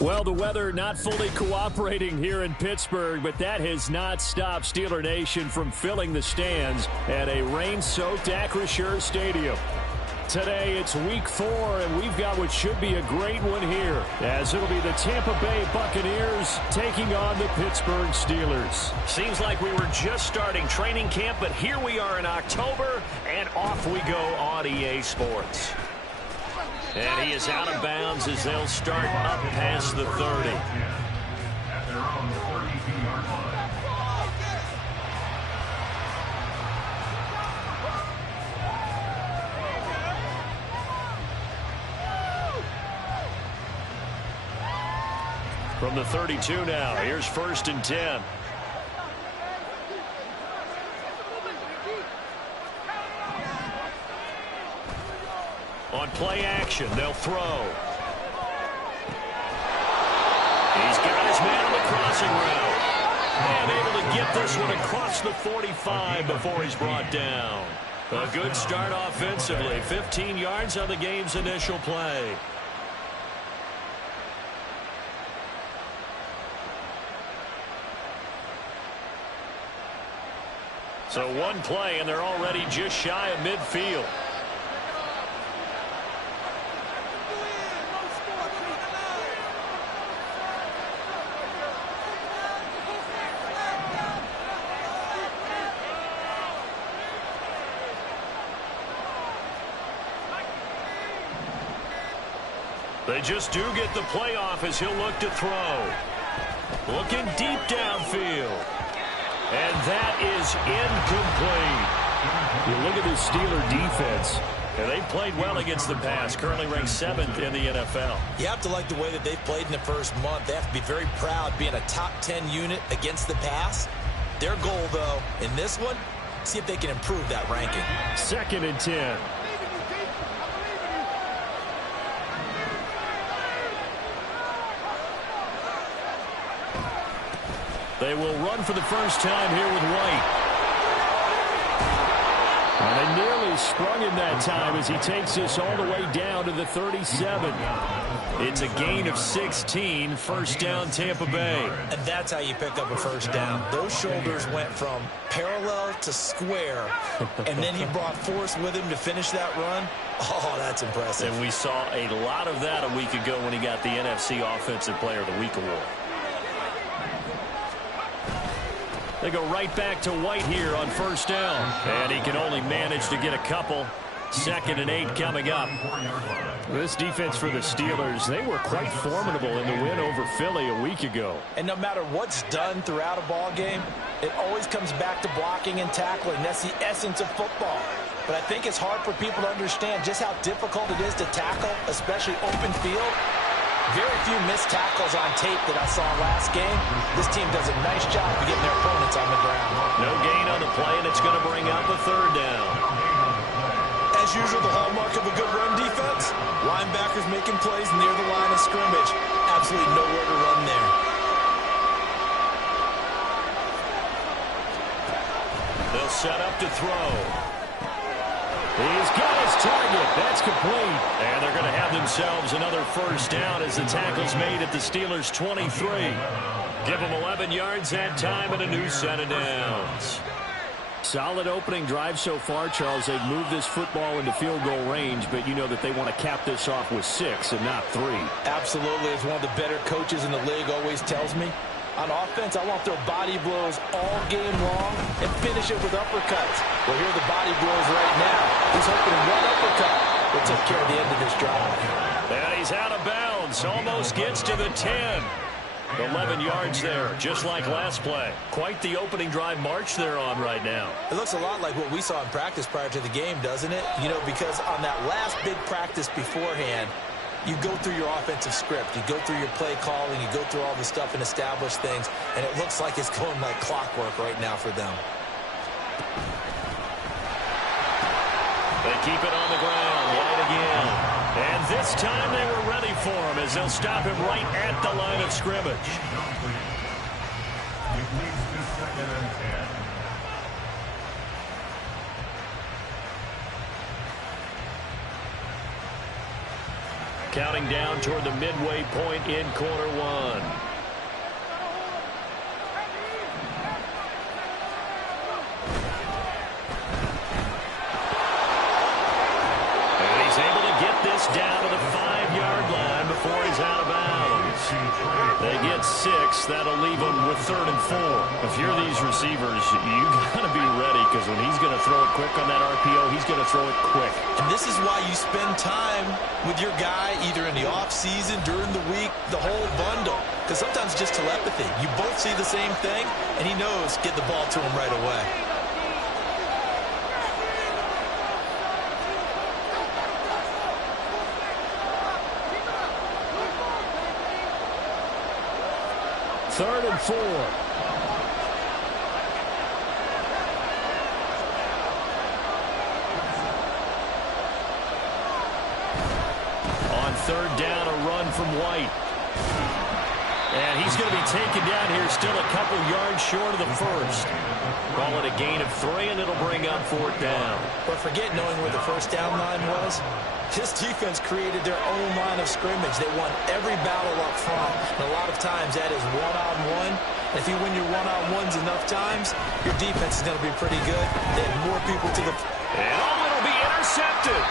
Well, the weather not fully cooperating here in Pittsburgh, but that has not stopped Steeler Nation from filling the stands at a rain-soaked Acrisure Stadium. Today, it's week 4, and we've got what should be a great one here, as it'll be the Tampa Bay Buccaneers taking on the Pittsburgh Steelers. Seems like we were just starting training camp, but here we are in October, and off we go on EA Sports. And he is out of bounds as they'll start up past the 30. From the 32 now, here's 1st and 10. On play action, they'll throw. He's got his man on the crossing route. And able to get this one across the 45 before he's brought down. A good start offensively. 15 yards on the game's initial play. So one play, and they're already just shy of midfield. They just do get the play off as he'll look to throw. Looking deep downfield. And that is incomplete. You look at this Steeler defense. And they've played well against the pass, currently ranked 7th in the NFL. You have to like the way that they've played in the first month. They have to be very proud being a top 10 unit against the pass. Their goal, though, in this one, see if they can improve that ranking. 2nd and 10. They will run for the first time here with White. And they nearly sprung him that time as he takes this all the way down to the 37. It's a gain of 16, 1st down Tampa Bay. And that's how you pick up a 1st down. Those shoulders went from parallel to square, and then he brought force with him to finish that run. Oh, that's impressive. And we saw a lot of that a week ago when he got the NFC Offensive Player of the Week award. They go right back to White here on 1st down. And he can only manage to get a couple. 2nd and 8 coming up. This defense for the Steelers, they were quite formidable in the win over Philly a week ago. And no matter what's done throughout a ball game, it always comes back to blocking and tackling. That's the essence of football. But I think it's hard for people to understand just how difficult it is to tackle, especially open field. Very few missed tackles on tape that I saw last game. This team does a nice job of getting their opponents on the ground. No gain on the play, and it's going to bring up a 3rd down. As usual, the hallmark of a good run defense, linebackers making plays near the line of scrimmage. Absolutely nowhere to run there. They'll set up to throw. He's got his target. That's complete. And they're going to have themselves another 1st down as the tackle's made at the Steelers' 23. Give them 11 yards that time and a new set of downs. Solid opening drive so far, Charles. They've moved this football into field goal range, but you know that they want to cap this off with 6 and not 3. Absolutely. As one of the better coaches in the league always tells me, on offense, I want to throw body blows all game long and finish it with uppercuts. Well, here are the body blows right now. He's hoping one uppercut will take care of the end of this drive. And he's out of bounds. Almost gets to the 10. 11 yards there, just like last play. Quite the opening drive march they're on right now. It looks a lot like what we saw in practice prior to the game, doesn't it? You know, because on that last big practice beforehand, you go through your offensive script. You go through your play calling. You go through all the stuff and establish things. And it looks like it's going like clockwork right now for them. They keep it on the ground yet again. And this time they were ready for him as they'll stop him right at the line of scrimmage. Counting down toward the midway point in quarter one. And he's able to get this down to the 5-yard line before he's out of bounds. They get 6. That'll leave them with 3rd and 4. If you're these receivers, you got to be ready, because when he's going to throw it quick on that RPO, he's going to throw it quick. And this is why you spend time with your guy either in the offseason, during the week, the whole bundle. Because sometimes just telepathy. You both see the same thing, and he knows get the ball to him right away. Third and 4. On 3rd down, a run from White. And he's going to be taken down here, still a couple yards short of the first. Call it a gain of 3, and it'll bring up 4th down. But forget knowing where the first down line was. This defense created their own line of scrimmage. They won every battle up front. And a lot of times that is one-on-one. And if you win your one-on-ones enough times, your defense is going to be pretty good. They have more people to the... And it'll be intercepted.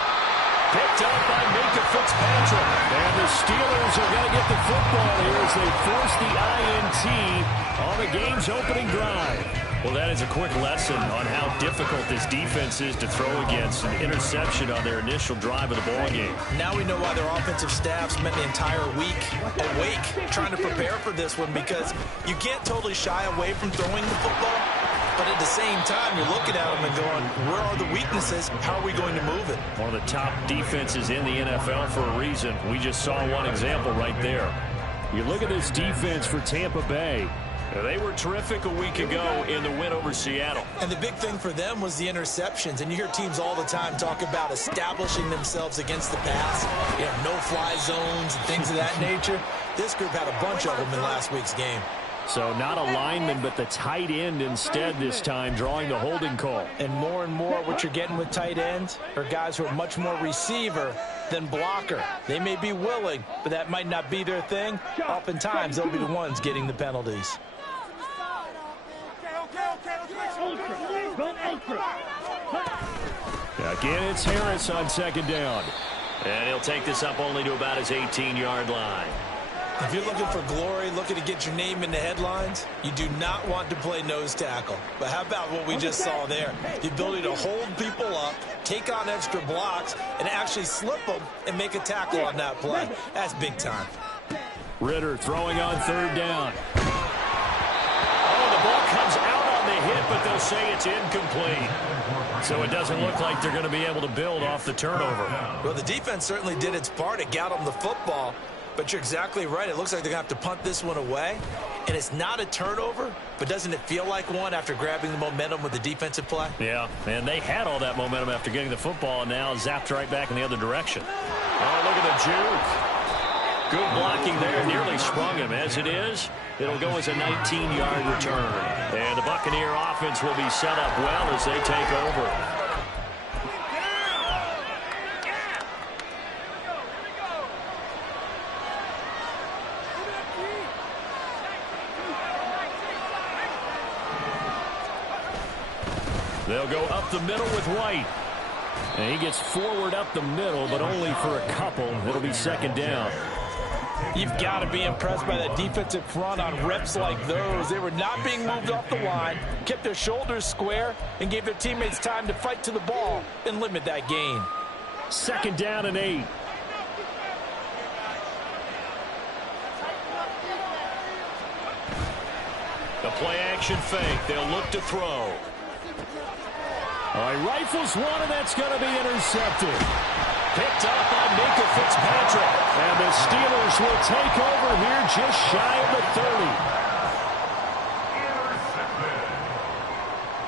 Picked up by Minka Fitzpatrick. And the Steelers are going to get the football here as they force the INT on the game's opening drive. Well, that is a quick lesson on how difficult this defense is to throw against. An interception on their initial drive of the ball game. Now we know why their offensive staff spent the entire week awake trying to prepare for this one, because you can't totally shy away from throwing the football. But at the same time, you're looking at them and going, where are the weaknesses? How are we going to move it? One of the top defenses in the NFL for a reason. We just saw one example right there. You look at this defense for Tampa Bay. They were terrific a week ago in the win over Seattle. And the big thing for them was the interceptions. And you hear teams all the time talk about establishing themselves against the pass. You know, no-fly zones and things of that nature. This group had a bunch of them in last week's game. So not a lineman, but the tight end instead this time, drawing the holding call. And more what you're getting with tight ends are guys who are much more receiver than blocker. They may be willing, but that might not be their thing. Oftentimes, they'll be the ones getting the penalties. Again, it's Harris on 2nd down. And he'll take this up only to about his 18-yard line. If you're looking for glory, looking to get your name in the headlines, you do not want to play nose tackle. But how about what we just saw there? The ability to hold people up, take on extra blocks, and actually slip them and make a tackle on that play. That's big time. Ritter throwing on 3rd down. Oh, the ball comes out on the hit, but they'll say it's incomplete. So it doesn't look like they're going to be able to build off the turnover. Well, the defense certainly did its part. It got them the football. But you're exactly right. It looks like they're going to have to punt this one away. And it's not a turnover, but doesn't it feel like one after grabbing the momentum with the defensive play? Yeah, and they had all that momentum after getting the football, and now zapped right back in the other direction. Oh, look at the juke. Good blocking there. Nearly sprung him. As it is, it'll go as a 19-yard return. And the Buccaneer offense will be set up well as they take over. They'll go up the middle with White. And he gets forward up the middle, but only for a couple. It'll be 2nd down. You've got to be impressed by that defensive front on reps like those. They were not being moved off the line, kept their shoulders square, and gave their teammates time to fight to the ball and limit that gain. 2nd down and 8. The play-action fake. They'll look to throw. All right, rifles one, and that's going to be intercepted. Picked up by Minka Fitzpatrick. And the Steelers will take over here just shy of the 30. Intercepted.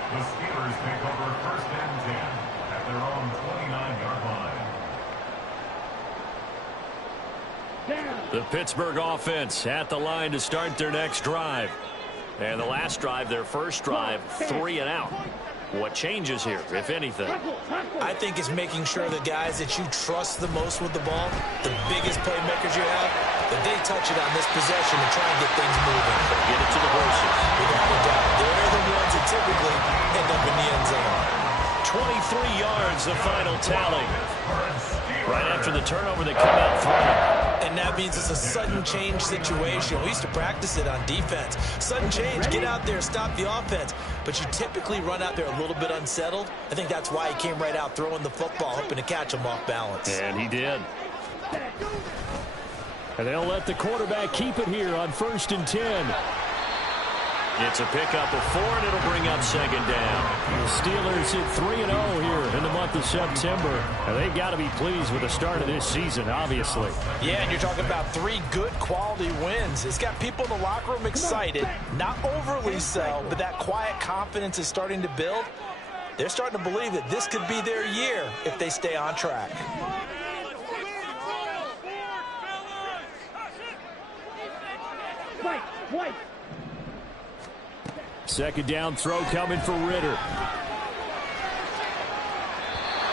The Steelers take over 1st and 10 at their own 29-yard line. The Pittsburgh offense at the line to start their next drive. And the last drive, their first drive, 3 and out. What changes here, if anything? I think it's making sure the guys that you trust the most with the ball, the biggest playmakers you have, that they touch it on this possession and try and get things moving. Get it to the horses. Without a doubt. They're the ones that typically end up in the end zone. 23 yards, the final tally. Right after the turnover, they come out throwing. And that means it's a sudden change situation. We used to practice it on defense. Sudden change, get out there, stop the offense. But you typically run out there a little bit unsettled. I think that's why he came right out throwing the football, hoping to catch him off balance. And he did. And they'll let the quarterback keep it here on 1st and 10. It's a pickup of 4, and it'll bring up 2nd down. The Steelers hit 3-0 here in the month of September. And they've got to be pleased with the start of this season, obviously. Yeah, and you're talking about 3 good quality wins. It's got people in the locker room excited, not overly so, but that quiet confidence is starting to build. They're starting to believe that this could be their year if they stay on track. White. 2nd down throw coming for Ritter.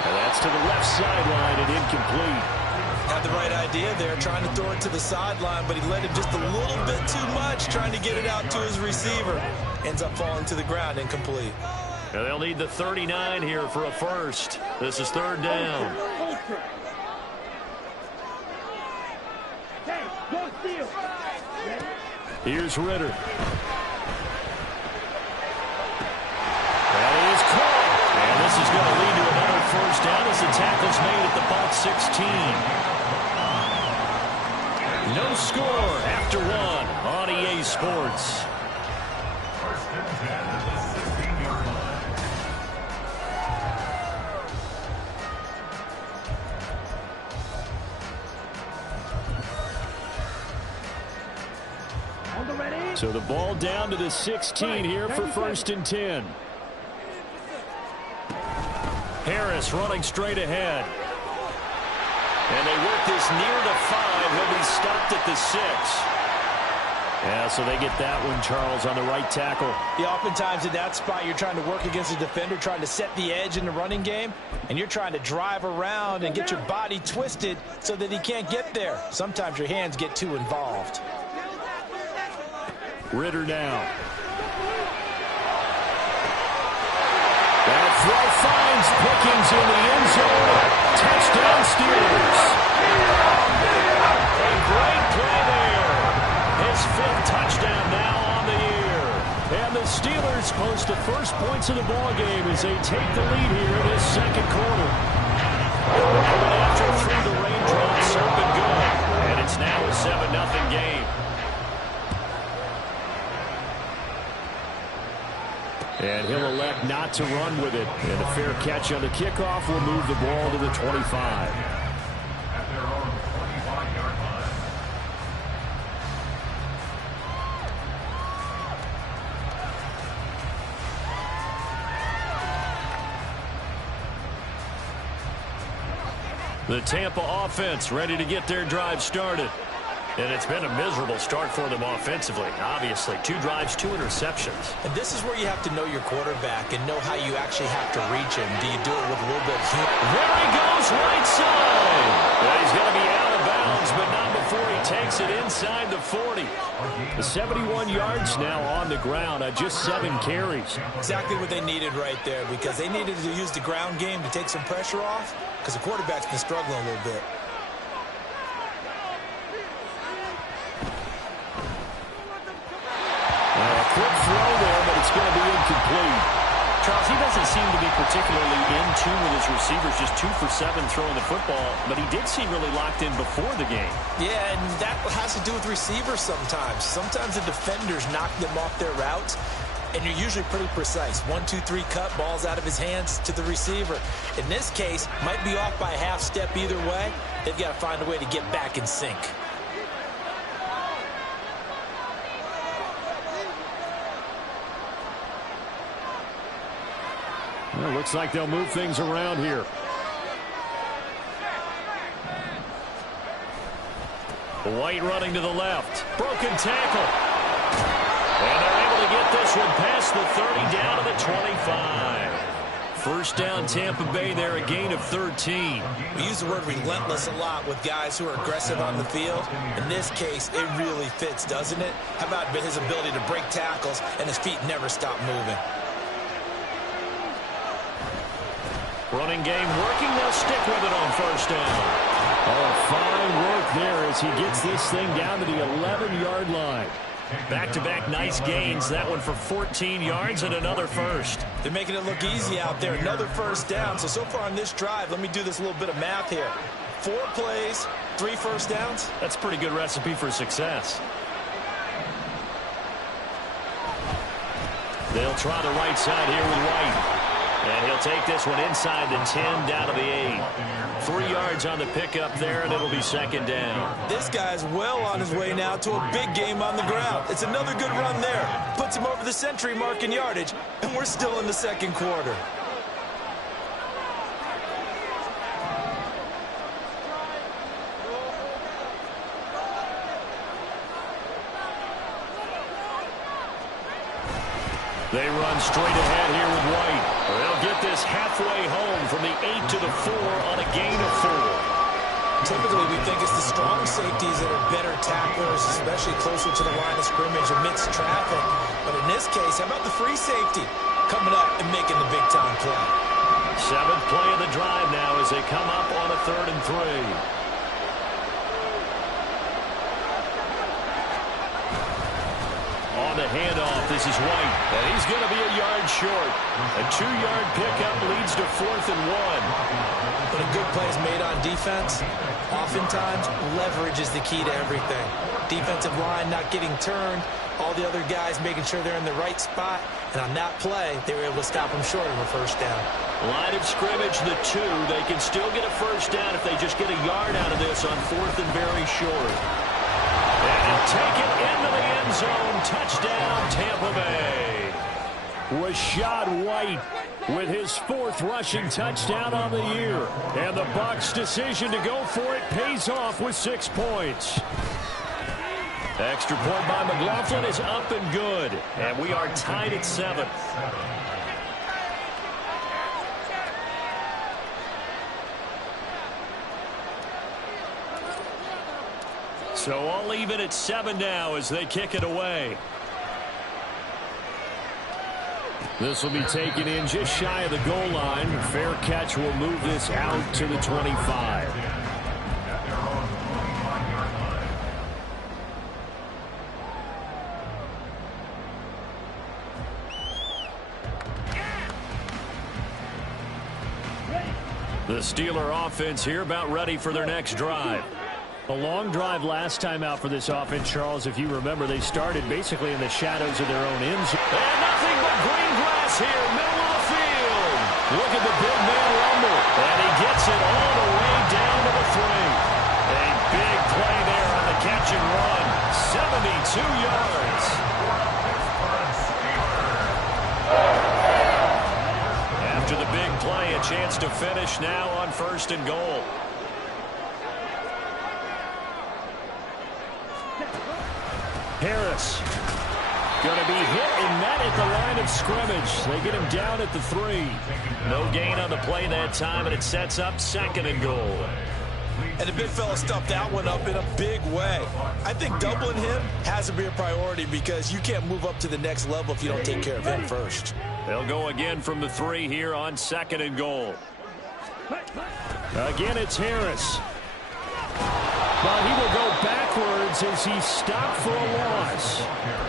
And that's to the left sideline and incomplete. Had the right idea there, trying to throw it to the sideline, but he led him just a little bit too much, trying to get it out to his receiver. Ends up falling to the ground, incomplete. Now they'll need the 39 here for a first. This is 3rd down. Here's Ritter. That is caught. And this is going to lead to another 1st down as the tackle's made at the Bucs 16. No score after 1 on EA Sports. 1st and 10 at the 16-yard line. So the ball down to the 16 here for 1st and 10. Harris running straight ahead. And they work this near the 5. He'll be stopped at the 6. Yeah, so they get that one, Charles, on the right tackle. Yeah, oftentimes in that spot, you're trying to work against a defender, trying to set the edge in the running game, and you're trying to drive around and get your body twisted so that he can't get there. Sometimes your hands get too involved. Ritter now. That throw finds Pickens in the end zone. Touchdown, Steelers. A great play there. His 5th touchdown now on the year. And the Steelers post the first points of the ball game as they take the lead here in this 2nd quarter. Going after through the raindrops, serving good. And it's now a 7-0 game. And he'll elect not to run with it. And a fair catch on the kickoff will move the ball to the 25. At their own 25-yard line. The Tampa offense ready to get their drive started. And it's been a miserable start for them offensively. Obviously, 2 drives, 2 interceptions. And this is where you have to know your quarterback and know how you actually have to reach him. Do you do it with a little bit of humor? There he goes, right side. Well, he's going to be out of bounds, but not before he takes it inside the 40. The 71 yards now on the ground on just 7 carries. Exactly what they needed right there, because they needed to use the ground game to take some pressure off, because the quarterback's been struggling a little bit. Quick throw there, but it's going to be incomplete. Charles, he doesn't seem to be particularly in tune with his receivers, just 2 for 7 throwing the football, but he did seem really locked in before the game. Yeah, and that has to do with receivers sometimes. Sometimes the defenders knock them off their routes, and you're usually pretty precise. 1, 2, 3 cut, balls out of his hands to the receiver. In this case, might be off by a half step either way. They've got to find a way to get back in sync. Well, looks like they'll move things around here. White running to the left. Broken tackle. And they're able to get this one past the 30 down to the 25. First down, Tampa Bay there, a gain of 13. We use the word relentless a lot with guys who are aggressive on the field. In this case, it really fits, doesn't it? How about his ability to break tackles and his feet never stop moving? Running game working. They'll stick with it on first down. Oh, fine work there as he gets this thing down to the 11-yard line. Back-to-back nice gains. That one for 14 yards and another first. They're making it look easy out there. Another first down. So far on this drive, let me do this little bit of math here. 4 plays, 3 first downs. That's a pretty good recipe for success. They'll try the right side here with White. And he'll take this one inside the 10 down to the 8. 3 yards on the pickup there, and it'll be second down. This guy's well on his way now to a big game on the ground. It's another good run there. Puts him over the century mark in yardage, and we're still in the second quarter. They run straight ahead here with White. They'll get this halfway home from the 8 to the 4 on a gain of 4. Typically, we think it's the strong safeties that are better tacklers, especially closer to the line of scrimmage amidst traffic. But in this case, how about the free safety coming up and making the big-time play? 7th play of the drive now as they come up on a 3rd and 3. On the handoff, this is White, and he's going to be a yard short. A 2-yard pickup leads to 4th and 1. When a good play is made on defense, oftentimes leverage is the key to everything. Defensive line not getting turned, all the other guys making sure they're in the right spot, and on that play, they were able to stop them short of a first down. Line of scrimmage, the 2. They can still get a first down if they just get a yard out of this on 4th and very short. And he'll take it into the end zone. Touchdown, Tampa Bay. Rashad White with his 4th rushing touchdown on the year. And the Bucs' decision to go for it pays off with 6 points. Extra point by McLaughlin is up and good. And we are tied at 7. So all even at 7 now as they kick it away. This will be taken in just shy of the goal line. Fair catch will move this out to the 25. The Steeler offense here about ready for their next drive. A long drive last time out for this offense, Charles. If you remember, they started basically in the shadows of their own end zone. And nothing but green grass here, middle of the field. Look at the big man rumble. And he gets it all the way down to the 3. A big play there on the catch and run. 72 yards. After the big play, a chance to finish now on 1st and goal. Harris going to be hit and met at the line of scrimmage. They get him down at the 3. No gain on the play that time, and it sets up 2nd and goal. And the big fella stuffed that one up in a big way. I think doubling him has to be a priority because you can't move up to the next level if you don't take care of him first. They'll go again from the 3 here on 2nd and goal. Again, it's Harris. But he will go backwards as he stopped for a loss.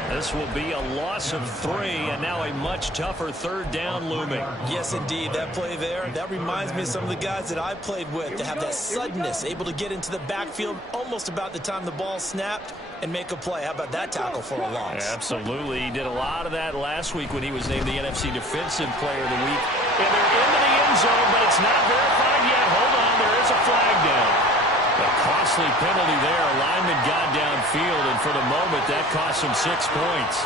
This will be a loss of 3, and now a much tougher 3rd down looming. Yes, indeed. That play there, that reminds me of some of the guys that I played with to have that suddenness, able to get into the backfield almost about the time the ball snapped and make a play. How about that tackle for a loss? Absolutely. He did a lot of that last week when he was named the NFC Defensive Player of the Week. And they're into the end zone, but it's not verified yet. Hold on, there is a flag down. A costly penalty there. A lineman got downfield, and for the moment, that cost him 6 points.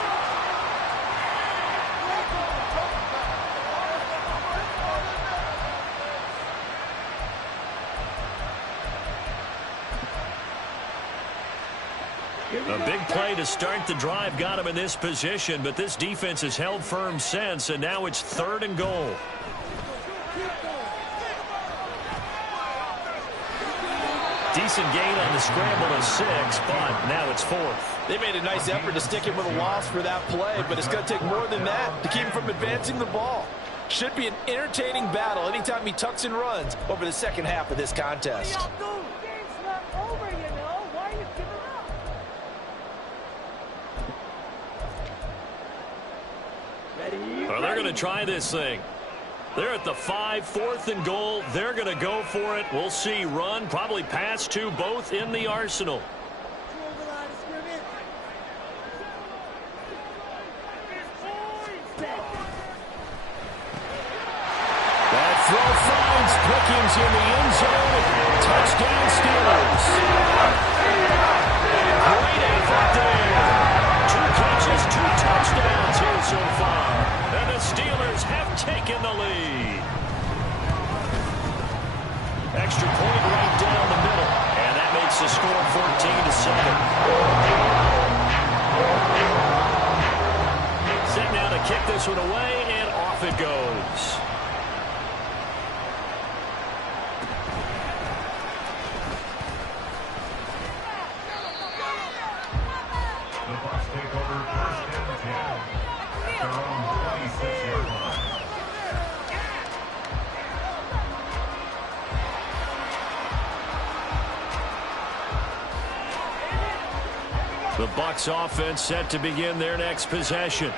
A big play to start the drive got him in this position, but this defense has held firm since, and now it's 3rd and goal. Decent gain on the scramble of 6, but now it's 4th. They made a nice effort to stick him with a loss for that play, but it's going to take more than that to keep him from advancing the ball. Should be an entertaining battle anytime he tucks and runs over the second half of this contest. Well, they're going to try this thing. They're at the 5, 4th and goal. They're going to go for it. We'll see. Run, probably pass to both in the arsenal. That throw finds Pickens in the end zone. Touchdown, Steelers. Great effort there. 2 catches, 2 touchdowns here so far. And the Steelers have taken the lead. Extra point right down the middle. And that makes the score 14-7. Set now to kick this one away, and off it goes. The Bucs take over 1st and 10 at their own 26-yard line. The Bucs offense set to begin their next possession.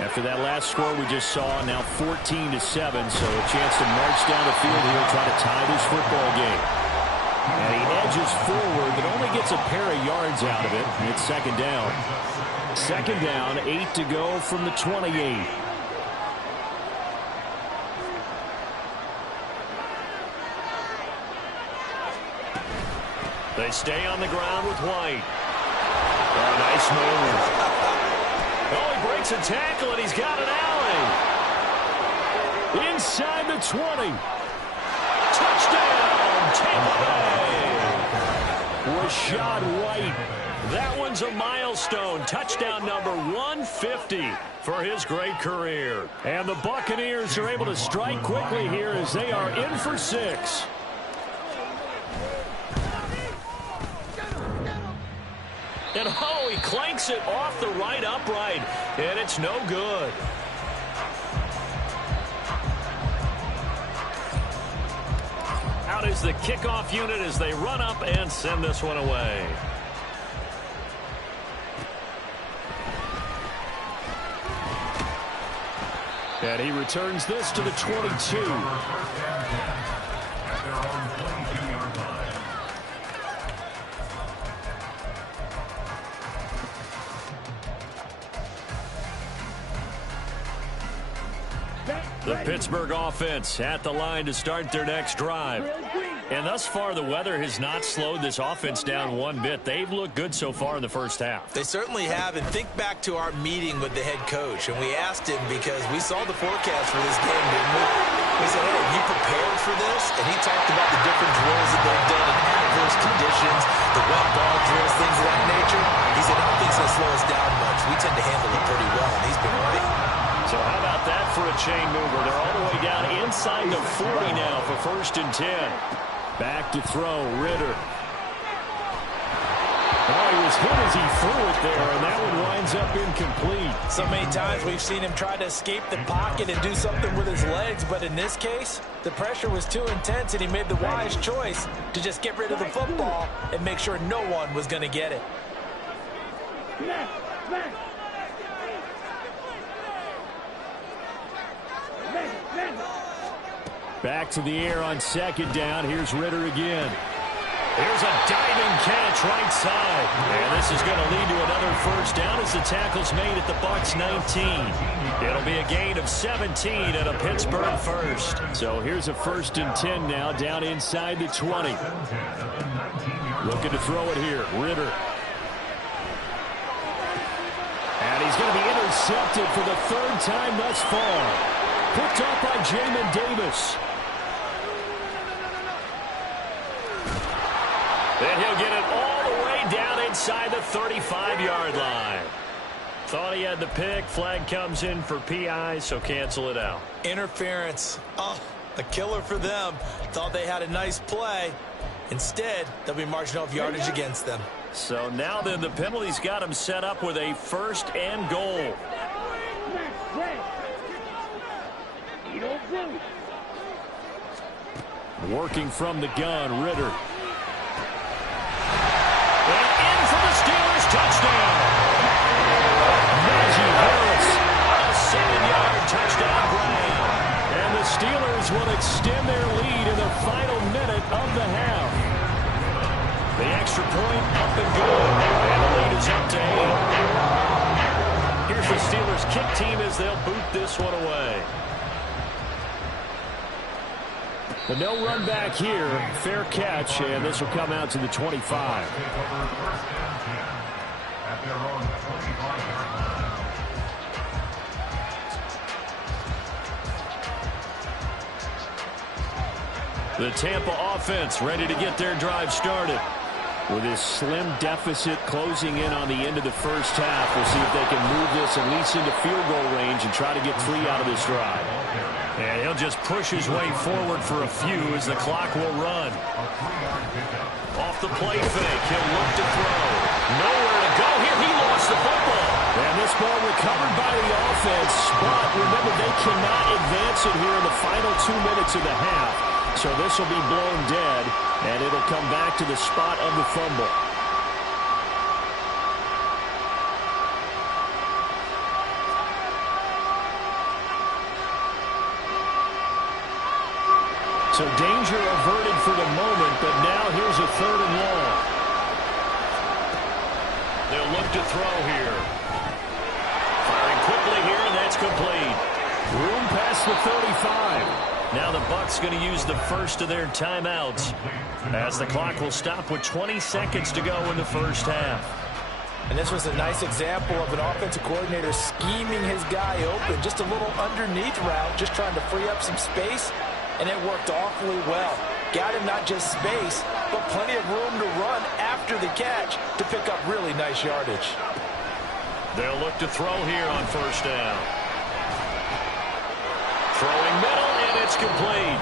After that last score we just saw, now 14-7, so a chance to march down the field here and try to tie this football game. And he edges forward, but only gets a pair of yards out of it. And it's 2nd down. 2nd down, 8 to go from the 28. They stay on the ground with White. Oh, nice move. Oh, he breaks a tackle, and he's got an alley. Inside the 20. Touchdown, Tampa Bay. Rashad White. That one's a milestone. Touchdown number 150 for his great career. And the Buccaneers are able to strike quickly here as they are in for 6. And oh, he clanks it off the right upright, and it's no good. Out is the kickoff unit as they run up and send this one away. And he returns this to the 22. The Pittsburgh offense at the line to start their next drive. And thus far, the weather has not slowed this offense down one bit. They've looked good so far in the first half. They certainly have. And think back to our meeting with the head coach. And we asked him because we saw the forecast for this game, didn't we? We said, hey, are you prepared for this? And he talked about the different drills that they've done in adverse conditions, the wet ball drills, things of that nature. He said, I don't think it's going to slow us down much. We tend to handle it pretty well, and he's been right. So how about that for a chain mover? They're all the way down inside the 40 now for 1st and 10. Back to throw, Ritter. Oh, he was hit as he threw it there, and that one winds up incomplete. So many times we've seen him try to escape the pocket and do something with his legs, but in this case, the pressure was too intense, and he made the wise choice to just get rid of the football and make sure no one was going to get it. Back to the air on 2nd down. Here's Ritter again. Here's a diving catch right side. And this is going to lead to another 1st down as the tackle's made at the Bucs 19. It'll be a gain of 17 and a Pittsburgh 1st. So here's a 1st and 10 now down inside the 20. Looking to throw it here. Ritter. And he's going to be intercepted for the 3rd time thus far. Picked up by Jamin Davis. And he'll get it all the way down inside the 35-yard line. Thought he had the pick. Flag comes in for PI, so cancel it out. Interference. Oh, A killer for them. Thought they had a nice play. Instead, they'll be marching off yardage against them. So now then, the penalty's got him set up with a 1st and goal. Working from the gun, Ritter. And in for the Steelers, touchdown. Najee Harris, a 7-yard touchdown grab. And the Steelers will extend their lead in the final minute of the half. The extra point up and good. And the lead is up to 8. Here's the Steelers kick team as they'll boot this one away. The no run back here, fair catch, and this will come out to the 25. The Tampa offense ready to get their drive started. With this slim deficit closing in on the end of the first half, we'll see if they can move this at least into field goal range and try to get 3 out of this drive. And he'll just push his way forward for a few as the clock will run. Off the play fake, he'll look to throw. Nowhere to go here. He lost the football. And this ball recovered by the offense, but remember, they cannot advance it here in the final 2 minutes of the half. So this will be blown dead, and it'll come back to the spot of the fumble. So danger averted for the moment, but now here's a 3rd and long. They'll look to throw here. Firing quickly here, and that's complete. Room past the 35. Now the Bucs going to use the first of their timeouts as the clock will stop with 20 seconds to go in the first half. And this was a nice example of an offensive coordinator scheming his guy open. Just a little underneath route, just trying to free up some space. And it worked awfully well. Got him not just space, but plenty of room to run after the catch to pick up really nice yardage. They'll look to throw here on 1st down. Throwing middle, and it's complete.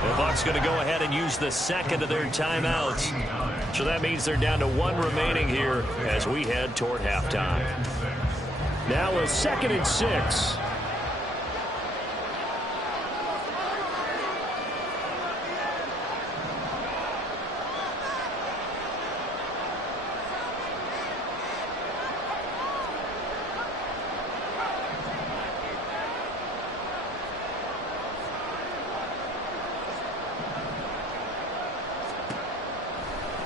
The Bucs going to go ahead and use the 2nd of their timeouts. So that means they're down to 1 remaining here as we head toward halftime. Now a 2nd and 6.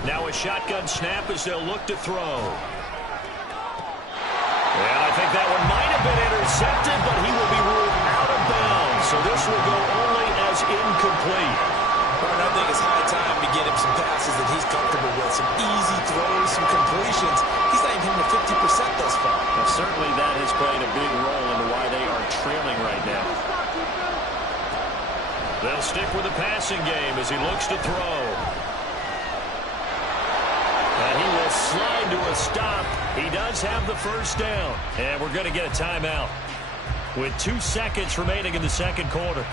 Now a shotgun snap as they'll look to throw. And I think that one might have been intercepted, but he will be ruled out of bounds. So this will go only as incomplete. Well, I think it's high time to get him some passes that he's comfortable with. Some easy throws, some completions. He's not even hitting the 50% thus far. Well, certainly that has played a big role into why they are trailing right now. They'll stick with the passing game as he looks to throw. And he will slide to a stop. He does have the 1st down. And we're going to get a timeout with 2 seconds remaining in the 2nd quarter.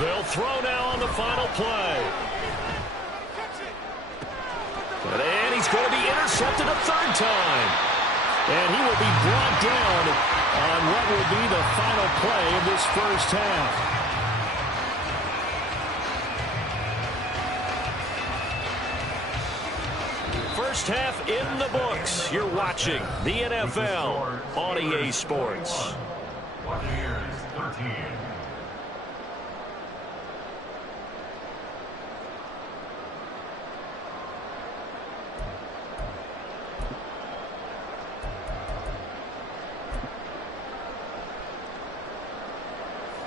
They'll throw now on the final play. And he's going to be intercepted a 3rd time. And he will be brought down on what will be the final play of this first half. First half in the books. You're watching the NFL on EA Sports. Buccaneers 13.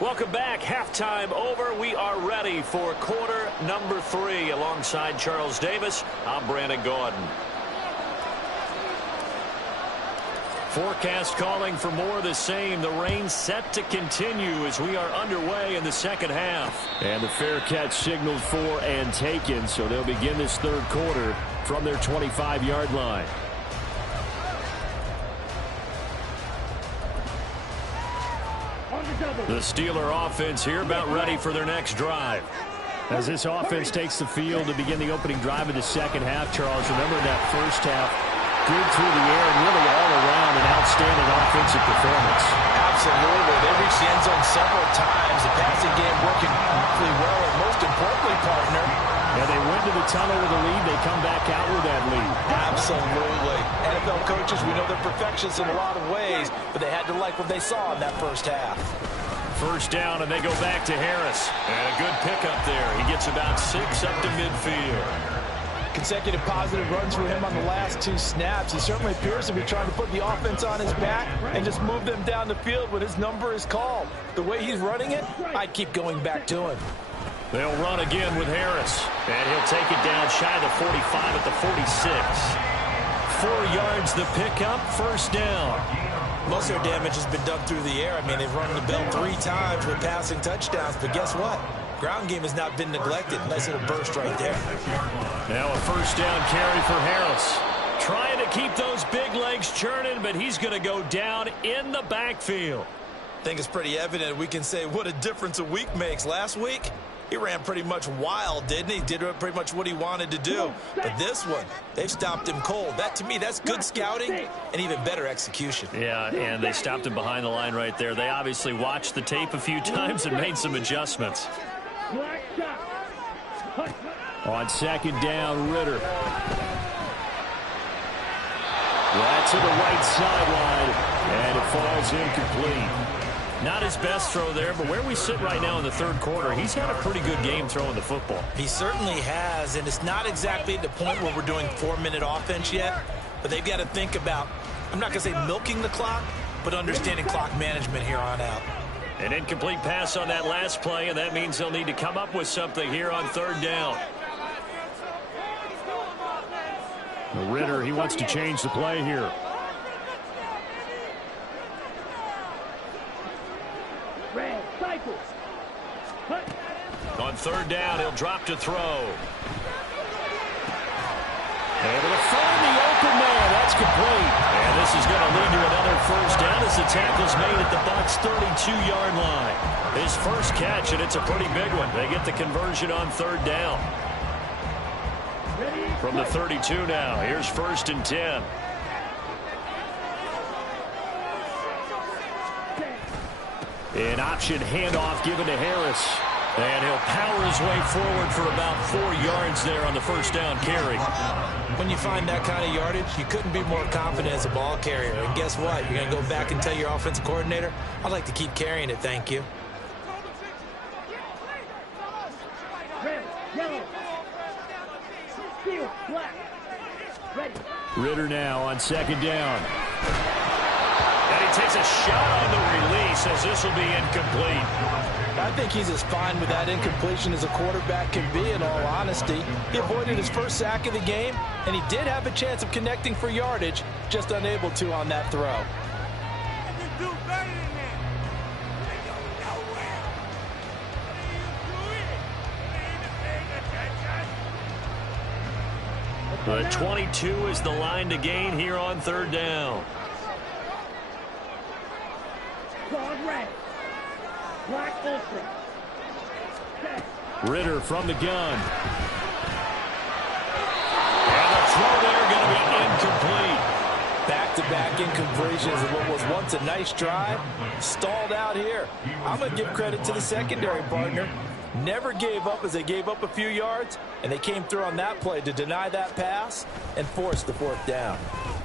Welcome back. Halftime over. We are ready for quarter number 3. Alongside Charles Davis, I'm Brandon Gordon. Forecast calling for more of the same. The rain set to continue as we are underway in the second half. And the fair catch signaled for and taken, so they'll begin this third quarter from their 25-yard line. The Steeler offense here about ready for their next drive. As this offense takes the field to begin the opening drive of the second half, Charles, remember that first half, good through the air and really all around an outstanding offensive performance. Absolutely. They reached the end zone several times. The passing game working really well, and most importantly, partner, yeah, they went to the tunnel with a lead. They come back out with that lead. Absolutely. NFL coaches, we know they're perfectionists in a lot of ways, but they had to like what they saw in that first half. First down, and they go back to Harris. And a good pickup there. He gets about 6 up to midfield. Consecutive positive runs for him on the last 2 snaps. He certainly appears to be trying to put the offense on his back and just move them down the field when his number is called. The way he's running it, I'd keep going back to him. They'll run again with Harris. And he'll take it down shy of the 45 at the 46. 4 yards the pickup, first down. Most of their damage has been done through the air. I mean, they've run the bell 3 times with passing touchdowns, but guess what? Ground game has not been neglected. Nice little burst right there. Now a first down carry for Harris. Trying to keep those big legs churning, but he's going to go down in the backfield. I think it's pretty evident. We can say what a difference a week makes. Last week, he ran pretty much wild, didn't he? Did pretty much what he wanted to do. But this one, they've stopped him cold. That, to me, that's good scouting and even better execution. Yeah, and they stopped him behind the line right there. They obviously watched the tape a few times and made some adjustments. On second down, Ritter. Right to the right sideline, and it falls incomplete. Not his best throw there, but where we sit right now in the third quarter, he's had a pretty good game throwing the football. He certainly has, and it's not exactly at the point where we're doing 4-minute offense yet, but they've got to think about, I'm not going to say milking the clock, but understanding clock management here on out. An incomplete pass on that last play, and that means they'll need to come up with something here on third down. Ritter, he wants to change the play here. On third down, he'll drop to throw. Able to find the open man. That's complete. And this is going to lead to another first down as the tackle's made at the Bucs 32-yard line. His first catch, and it's a pretty big one. They get the conversion on third down. From the 32 now, here's first and 10. An option handoff given to Harris. And he'll power his way forward for about 4 yards there on the first down carry. When you find that kind of yardage, you couldn't be more confident as a ball carrier. And guess what? You're going to go back and tell your offensive coordinator, I'd like to keep carrying it, thank you. Ritter now on second down. And he takes a shot on the release as this will be incomplete. I think he's as fine with that incompletion as a quarterback can be, in all honesty. He avoided his first sack of the game, and he did have a chance of connecting for yardage, just unable to on that throw. The 22 is the line to gain here on third down. Ritter from the gun. And the throw there going to be incomplete. Back-to-back incompletions of what was once a nice drive. Stalled out here. I'm going to give credit to the secondary partner. Never gave up as they gave up a few yards, and they came through on that play to deny that pass and force the fourth down.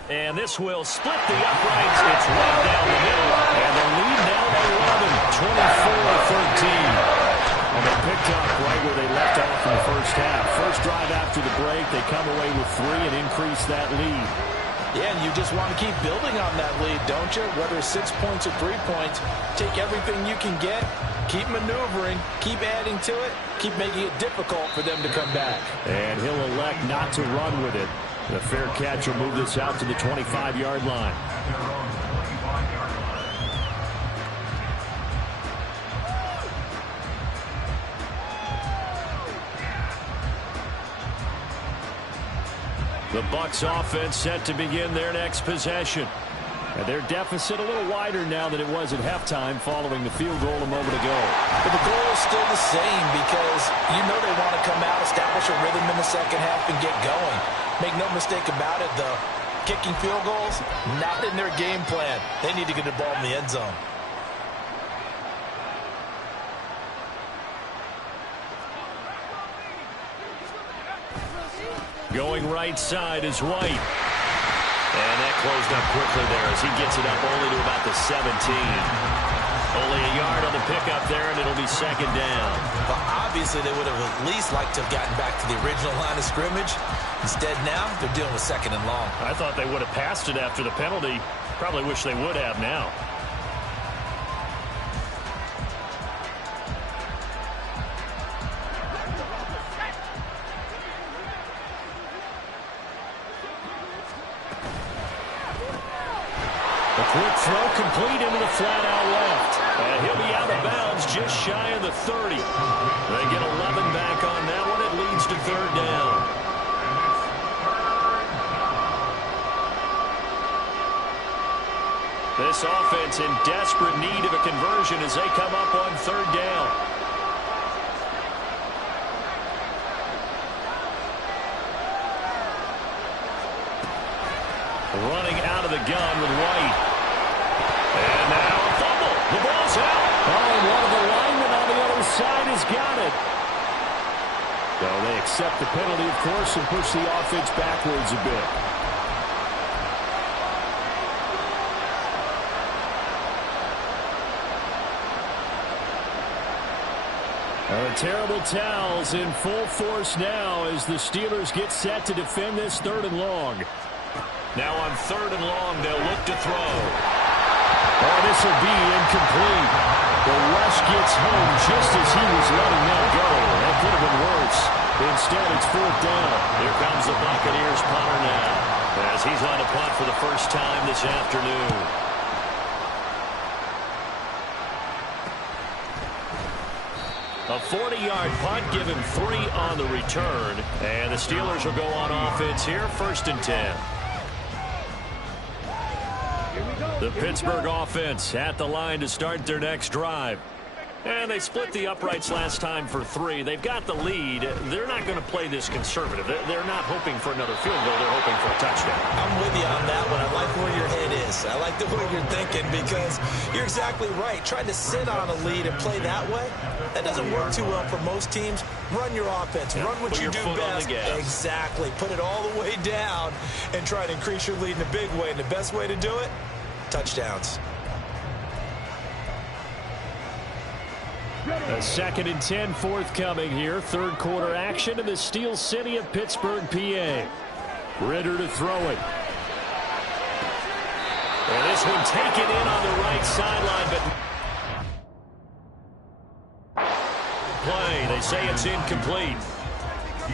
And this will split the uprights. It's right down the middle. And the lead now to 11, 24-13. And they picked up right where they left off in the first half. First drive after the break, they come away with 3 and increase that lead. Yeah, and you just want to keep building on that lead, don't you? Whether it's 6 points or 3 points, take everything you can get, keep maneuvering, keep adding to it, keep making it difficult for them to come back. And he'll elect not to run with it. The fair catch will move this out to the 25-yard line. The Bucs offense set to begin their next possession. And their deficit a little wider now than it was at halftime following the field goal a moment ago. But the goal is still the same because you know they want to come out, establish a rhythm in the second half, and get going. Make no mistake about it, though. Kicking field goals, not in their game plan. They need to get the ball in the end zone. Going right side is White. And that closed up quickly there as he gets it up only to about the 17. Only a yard on the pickup there, and it'll be second down. Well, obviously, they would have at least liked to have gotten back to the original line of scrimmage. Instead, now, they're dealing with second and long. I thought they would have passed it after the penalty. Probably wish they would have now. Quick throw complete into the flat out left. And he'll be out of bounds just shy of the 30. They get 11 back on that one. It leads to third down. This offense in desperate need of a conversion as they come up on third down. Running out of the gun with White. And now a fumble. The ball's out. Oh, and one of the linemen on the other side has got it. So they accept the penalty, of course, and push the offense backwards a bit. The terrible towels in full force now as the Steelers get set to defend this third and long. Now on third and long, they'll look to throw. Oh, this will be incomplete. The rush gets home just as he was letting that go. That could have been worse. Instead, it's fourth down. Here comes the Buccaneers punter now as he's on a punt for the first time this afternoon. A 40-yard punt, give him 3 on the return. And the Steelers will go on offense here, first and 10. The Pittsburgh offense at the line to start their next drive. And they split the uprights last time for 3. They've got the lead. They're not going to play this conservative. They're not hoping for another field goal. They're hoping for a touchdown. I'm with you on that one. I like where your head is. I like the way you're thinking because you're exactly right. Trying to sit on a lead and play that way, that doesn't work too well for most teams. Run your offense. Run what you do best. Exactly. Put it all the way down and try to increase your lead in a big way. And the best way to do it, touchdowns. A second and 10 forthcoming here. Third quarter action in the Steel City of Pittsburgh, PA. Ritter to throw it. And this one taken in on the right sideline, but play. They say it's incomplete.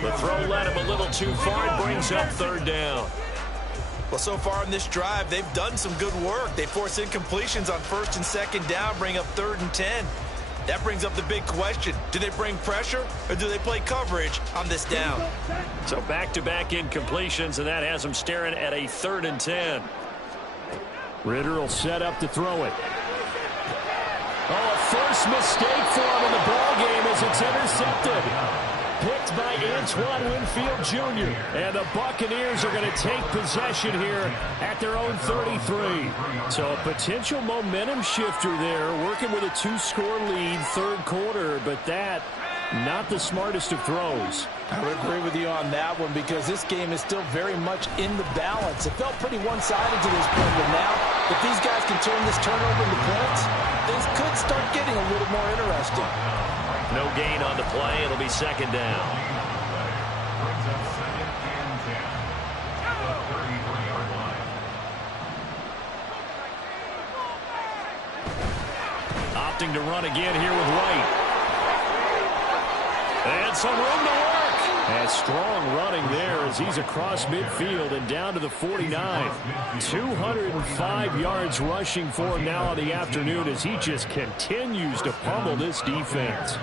The throw led him a little too far. It brings up third down. Well, so far in this drive, they've done some good work. They force incompletions on first and second down, bring up third and 10. That brings up the big question. Do they bring pressure or do they play coverage on this down? So back-to-back incompletions, and that has them staring at a third and 10. Ritter will set up to throw it. Oh, a first mistake for him in the ball game as it's intercepted. Picked by Antoine Winfield Jr. And the Buccaneers are going to take possession here at their own 33. So a potential momentum shifter there, working with a 2-score lead third quarter, but that not the smartest of throws. I would agree with you on that one because this game is still very much in the balance. It felt pretty one-sided to this point, but now if these guys can turn this turnover into points, things could start getting a little more interesting. No gain on the play. It'll be second down. Brings up second and 10 at the 33-yard line. Opting to run again here with White. And some room to work. And strong running there as he's across midfield and down to the 49. 205 yards rushing for him now on the afternoon as he just continues to pummel this defense.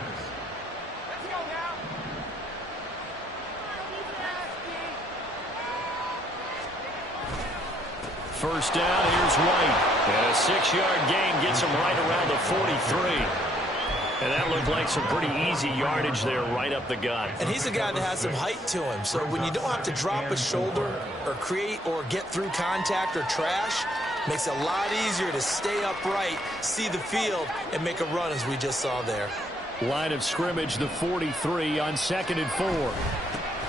first down. Here's White. And a 6-yard gain gets him right around the 43. And that looked like some pretty easy yardage there right up the gut. And he's a guy that has some height to him. So when you don't have to drop a shoulder or create or get through contact or trash, makes it a lot easier to stay upright, see the field, and make a run as we just saw there. Line of scrimmage, the 43 on 2nd and 4.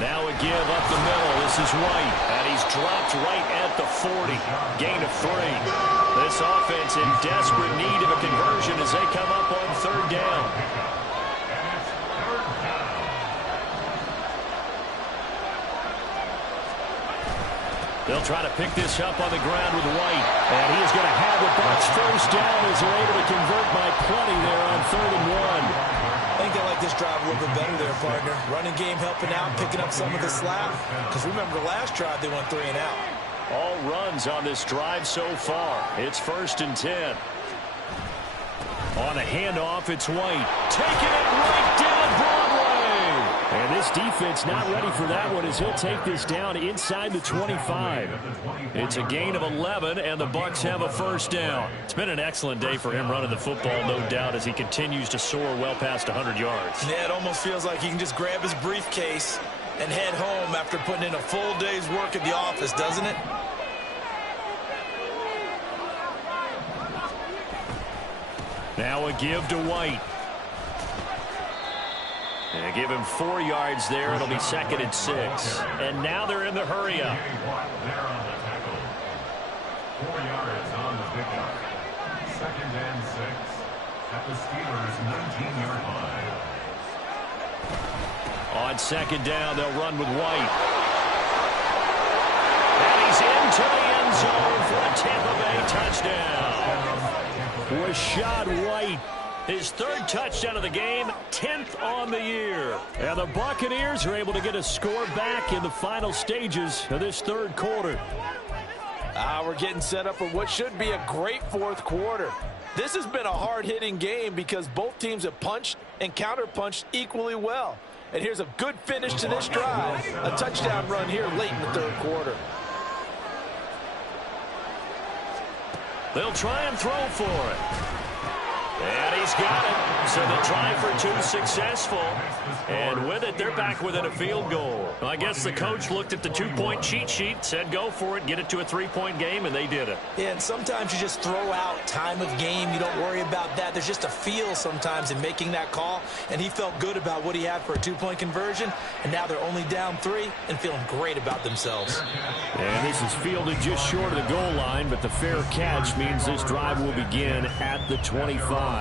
Now a give up the middle. This is White. And he's dropped right at the 40. Gain of 3. This offense in desperate need of a conversion as they come up on 3rd down. They'll try to pick this up on the ground with White. And he is going to have the Bucs first down as they're able to convert by plenty there on 3rd and 1. I think they like this drive a little bit better there, partner. Running game helping out, picking up some of the slack. Because remember, the last drive they went 3 and out. All runs on this drive so far. It's 1st and 10. On a handoff, it's White. Taking it right down Broadway. And this defense not ready for that one as he'll take this down inside the 25. It's a gain of 11, and the Bucs have a first down. It's been an excellent day for him running the football, no doubt, as he continues to soar well past 100 yards. Yeah, it almost feels like he can just grab his briefcase and head home after putting in a full day's work at the office, doesn't it? Now a give to White. And give him 4 yards there. It'll be 2nd and 6. And now they're in the hurry up. 4 yards on the pickup. 2nd and 6 at the Steelers' 19-yard line. On 2nd down, they'll run with White. And he's into the end zone for a Tampa Bay touchdown. Rashad White, his 3rd touchdown of the game, 10th on the year. And the Buccaneers are able to get a score back in the final stages of this 3rd quarter. We're getting set up for what should be a great 4th quarter. This has been a hard-hitting game because both teams have punched and counter-punched equally well. And here's a good finish to this drive. A touchdown run here late in the 3rd quarter. They'll try and throw for it. And he's got it. So the try for 2 successful. And with it, they're back within a field goal. Well, I guess the coach looked at the 2-point cheat sheet, said go for it, get it to a 3-point game, and they did it. Yeah, and sometimes you just throw out time of game. You don't worry about that. There's just a feel sometimes in making that call. And he felt good about what he had for a 2-point conversion. And now they're only down 3 and feeling great about themselves. And this is fielded just short of the goal line, but the fair catch means this drive will begin at the 25.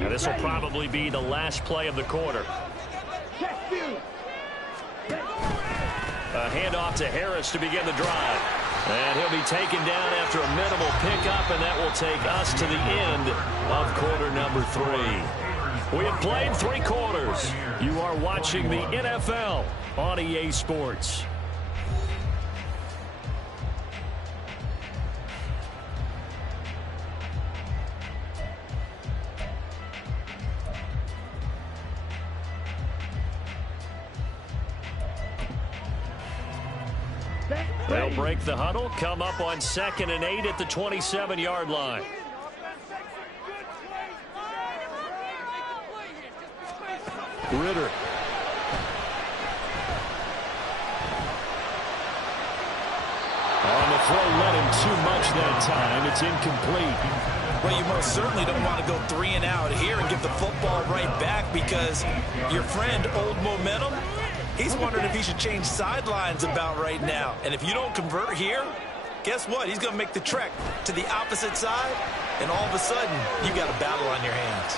Now this will probably be the last play of the quarter. A handoff to Harris to begin the drive. And he'll be taken down after a minimal pickup, and that will take us to the end of quarter number 3. We have played 3 quarters. You are watching the NFL on EA Sports. They'll break the huddle, come up on 2nd and 8 at the 27-yard line. Ritter. On the throw, led him too much that time. It's incomplete. Well, you most certainly don't want to go 3 and out here and get the football right back because your friend, Old Momentum, he's wondering if he should change sidelines about right now. And if you don't convert here, guess what? He's going to make the trek to the opposite side, and all of a sudden, you got a battle on your hands.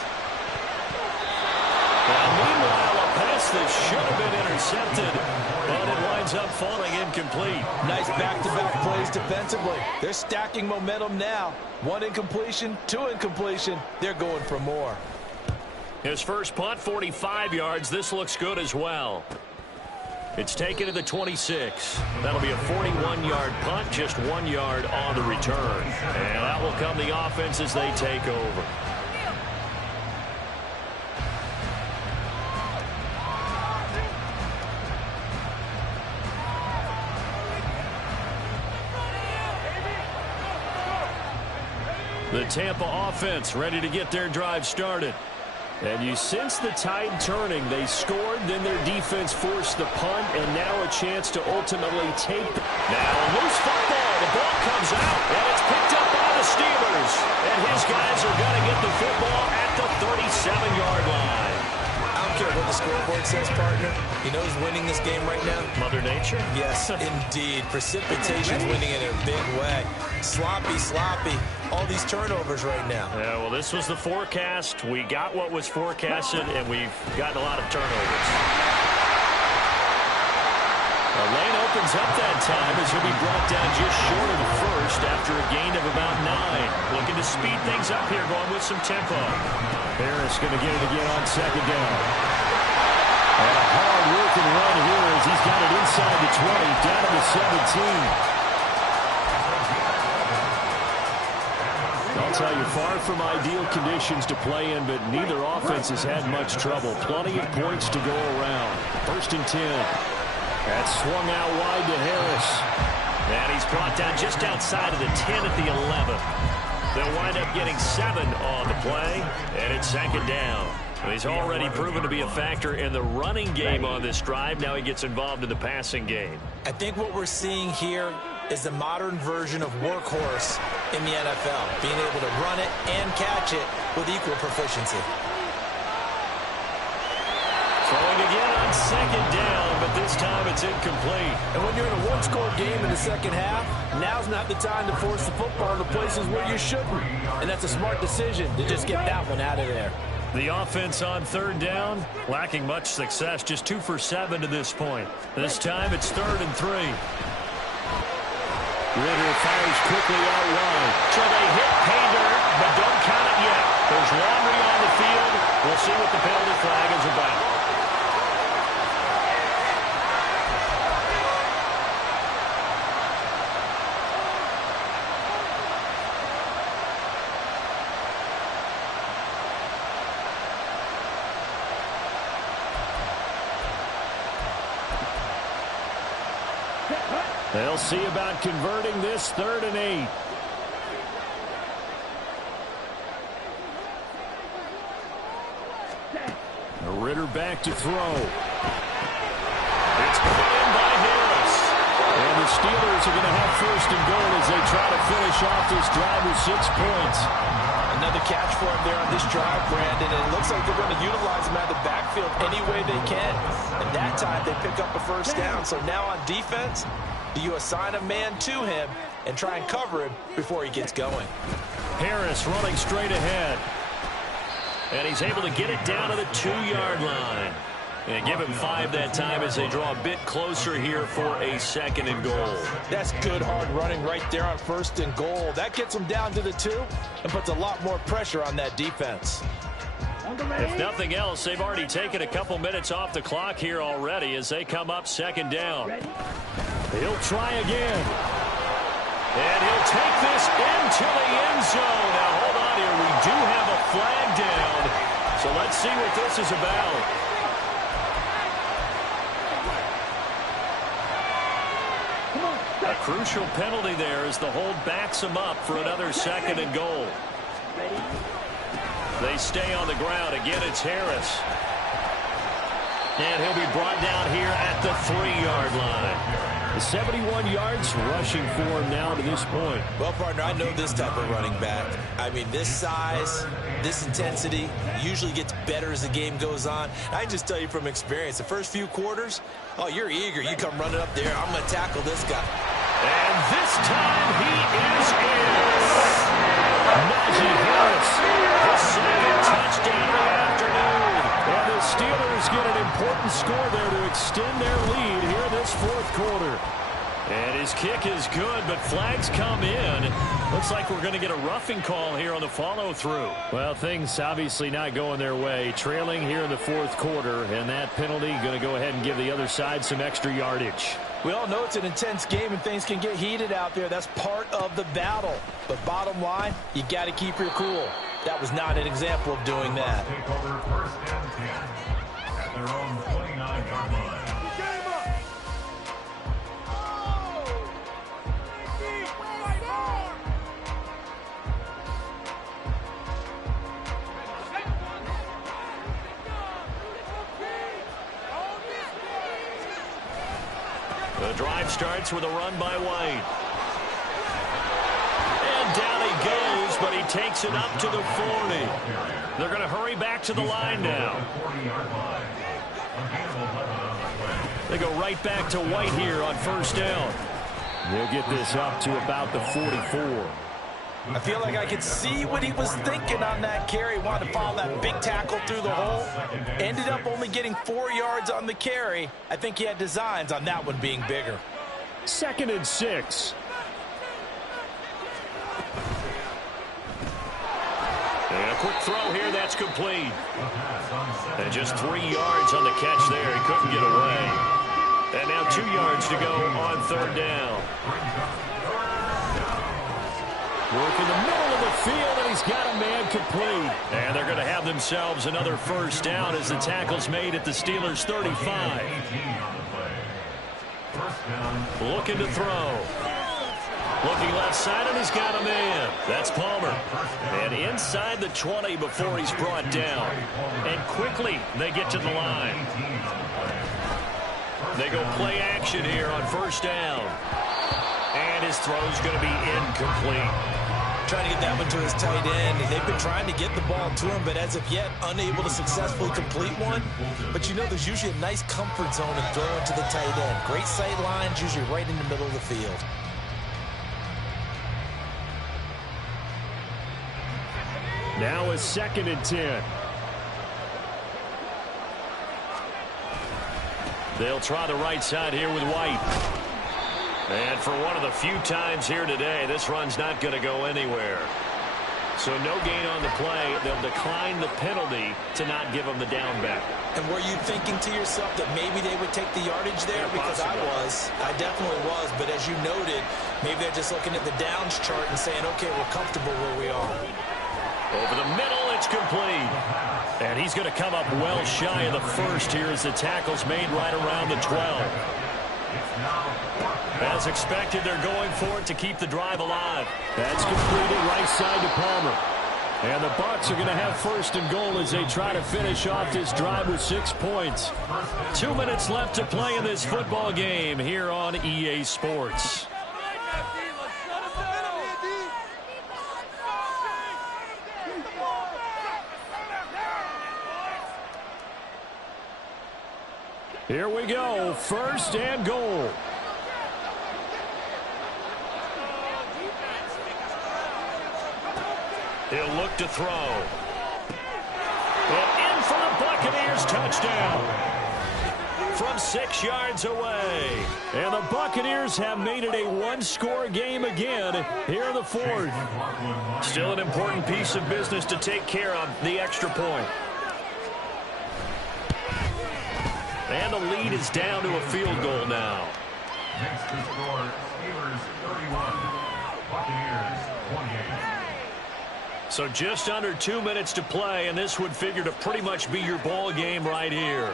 Well, meanwhile, a pass that should have been intercepted, but it winds up falling incomplete. Nice back-to-back plays defensively. They're stacking momentum now. 1 incompletion, 2 incompletion. They're going for more. His first punt, 45 yards. This looks good as well. It's taken to the 26. That'll be a 41-yard punt, just 1 yard on the return. And that will come the offense as they take over. The Tampa offense ready to get their drive started. And you sense the tide turning. They scored, then their defense forced the punt, and now a chance to ultimately take the... Now a loose football. The ball comes out, and it's picked up by the Steelers. And his guys are going to get the football at the 37-yard line. I don't care what the scoreboard says, partner. You know who's winning this game right now? Mother Nature? Yes, indeed. Precipitation's winning in a big way. Sloppy. All these turnovers right now. Yeah, well, this was the forecast. We got what was forecasted, and we've gotten a lot of turnovers. The lane opens up that time as he'll be brought down just short of the first after a gain of about 9. Looking to speed things up here, going with some tempo. Harris going to get it again on second down. And a hard-working run here as he's got it inside the 20, down to the 17. I'll tell you, far from ideal conditions to play in, but neither offense has had much trouble. Plenty of points to go around. 1st and 10. That's swung out wide to Harris. And he's brought down just outside of the 10 at the 11. They'll wind up getting 7 on the play, and it's 2nd down. He's already proven to be a factor in the running game on this drive. Now he gets involved in the passing game. I think what we're seeing here is the modern version of workhorse in the NFL, being able to run it and catch it with equal proficiency. Throwing again on 2nd down, but this time it's incomplete. And when you're in a one-score game in the second half, now's not the time to force the football in the places where you shouldn't. And that's a smart decision to just get that one out of there. The offense on 3rd down, lacking much success, just 2 for 7 to this point. This time it's 3rd and 3. Ritter fires quickly out wide. So they hit pay dirt, but don't count it yet. There's laundry on the field. We'll see what the penalty flag is about. They'll see about converting this 3rd and 8. Ritter back to throw. It's put in by Harris. And the Steelers are going to have 1st and goal as they try to finish off this drive with 6 points. Another catch for him there on this drive, Brandon, and it looks like they're going to utilize him out of the backfield any way they can. And that time they pick up a 1st down. So now on defense, do you assign a man to him and try and cover him before he gets going? Harris running straight ahead. And he's able to get it down to the 2-yard line. And give him 5 that time as they draw a bit closer here for a 2nd and goal. That's good hard running right there on 1st and goal. That gets them down to the 2 and puts a lot more pressure on that defense. If nothing else, they've already taken a couple minutes off the clock here already as they come up 2nd down. He'll try again. And he'll take this into the end zone. Now, hold on here. We do have a flag down. So let's see what this is about. A crucial penalty there as the hold backs him up for another 2nd and goal. They stay on the ground. Again, it's Harris. And he'll be brought down here at the 3-yard line. 71 yards rushing for him now to this point. Well, partner, I know this type of running back. I mean, this size, this intensity usually gets better as the game goes on. I can just tell you from experience, the first few quarters, oh, you're eager. You come running up there. I'm going to tackle this guy. And this time he is in. Najee Harris, his 2nd touchdown of the afternoon. And the Steelers get an important score there to extend their lead here this 4th quarter. And his kick is good, but flags come in. Looks like we're going to get a roughing call here on the follow-through. Well, things obviously not going their way. Trailing here in the 4th quarter, and that penalty going to go ahead and give the other side some extra yardage. We all know it's an intense game and things can get heated out there. That's part of the battle. But bottom line, you got to keep your cool. That was not an example of doing that. Take over 1st and 10 at their own 29-yard line. drive starts with a run by White. And down he goes, but he takes it up to the 40. They're going to hurry back to the line now. They go right back to White here on first down. They'll get this up to about the 44. I feel like I could see what he was thinking on that carry. Wanted to follow that big tackle through the hole. Ended up only getting 4 yards on the carry. I think he had designs on that one being bigger. 2nd and 6. And a quick throw here, that's complete. And just 3 yards on the catch there. He couldn't get away. And now 2 yards to go on third down. Work in the middle of the field, and he's got a man complete. And they're going to have themselves another first down as the tackle's made at the Steelers' 35. Looking to throw. Looking left side, and he's got a man. That's Palmer. And inside the 20 before he's brought down. And quickly they get to the line. They go play action here on first down. And his throw's going to be incomplete. Trying to get that one to his tight end, and they've been trying to get the ball to him, but as of yet, unable to successfully complete one. But you know, there's usually a nice comfort zone in throwing to the tight end. Great sight lines, usually right in the middle of the field. Now a 2nd and 10. They'll try the right side here with White. And for one of the few times here today, this run's not going to go anywhere. So no gain on the play. They'll decline the penalty to not give them the down back. And were you thinking to yourself that maybe they would take the yardage there? Because I was. I definitely was. But as you noted, maybe they're just looking at the downs chart and saying, okay, we're comfortable where we are. Over the middle, it's complete. And he's going to come up well shy of the first here as the tackle's made right around the 12. As expected, they're going for it to keep the drive alive. That's completed right side to Palmer. And the Bucs are going to have first and goal as they try to finish off this drive with 6 points. 2 minutes left to play in this football game here on EA Sports. Here we go, first and goal. He'll look to throw. And in for the Buccaneers touchdown. From 6 yards away. And the Buccaneers have made it a one-score game again here in the 4th. Still an important piece of business to take care of, the extra point. And the lead is down to a field goal now. Next to score, Steelers 31, Buccaneers 28. So just under 2 minutes to play, and this would figure to pretty much be your ball game right here.